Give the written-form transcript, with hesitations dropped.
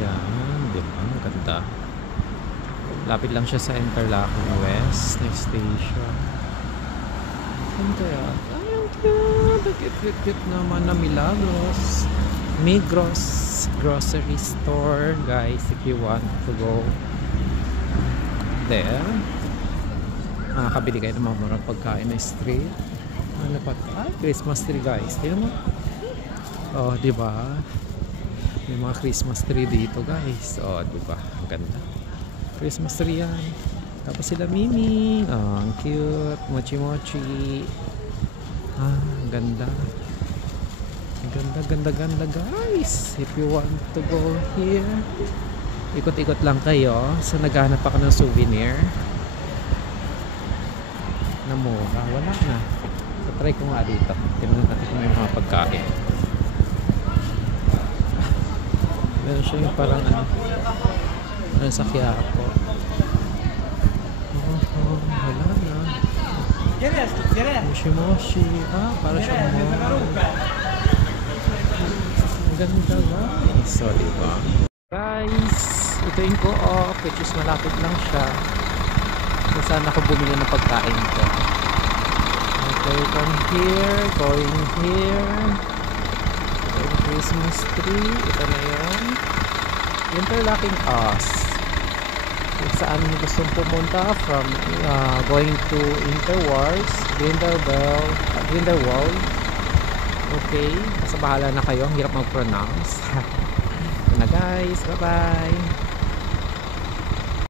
Ayan, di ba? Ang ganda. Lapit lang siya sa Interlaken West na station. Saan kaya? Ay, ang cute! Cute naman na Milagros. Migros grocery store, guys, if you want to go there. Makakabili kayo ng mga murang pagkain na street. Ano pa? Ay, Christmas tree, guys. Tignan mo. Oh, di ba? May mga Christmas tree dito, guys. Oh, di ba? Ang ganda. Christmas tree yan. Tapos sila Mimi. Oh, ang cute. Mochi mochi. Ang ganda. Ganda, guys. If you want to go here, ikot-ikot lang kayo. So naghahanap ako ng souvenir na mura. Wala na. So try ko nga dito. Tingnan natin kung may mga pagkain. Meron siya yung parang sa Quiapo. Wala na. Moshi-moshi. Para siyang ganda, guys. So, diba? Guys, ito yung co-op, which is malapit lang siya. So, saan ako bumili ng pagkain ko. Okay, from here, going here. Yung Christmas tree. Ito na yun. Interlocking us. Kung saan gustong pumunta from going to Interwars, Grindelwald. Okay, nasa bahala na kayo. Ang hirap mag-pronounce. Ito na, guys. Bye-bye.